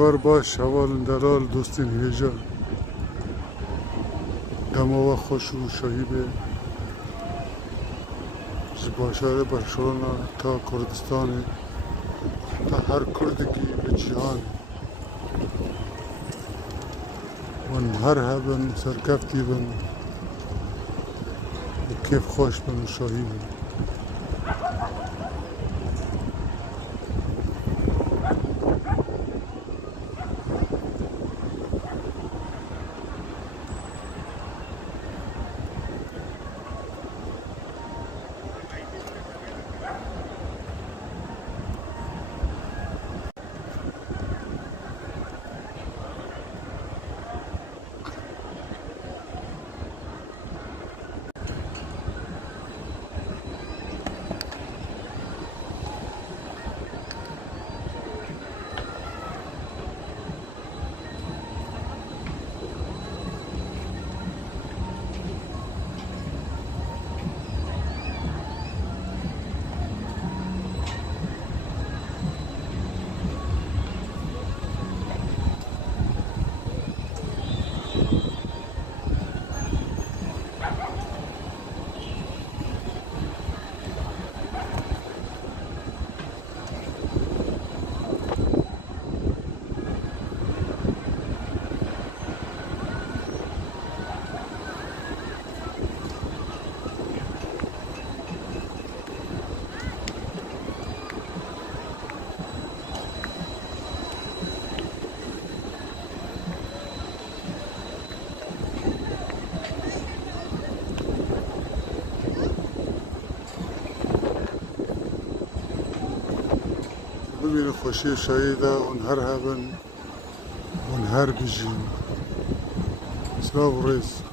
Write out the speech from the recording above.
دیوار باش حوال دلال دوستین هیجا دما و خوش و شهیبه باشار برشلونه تا کردستان تا هر کردگی به جهان ون هر هبن سرکفتی بن کیف خوش بن شهیبه ببین خوشی شهیده اون هر هبن اون هر بجین سلام ریز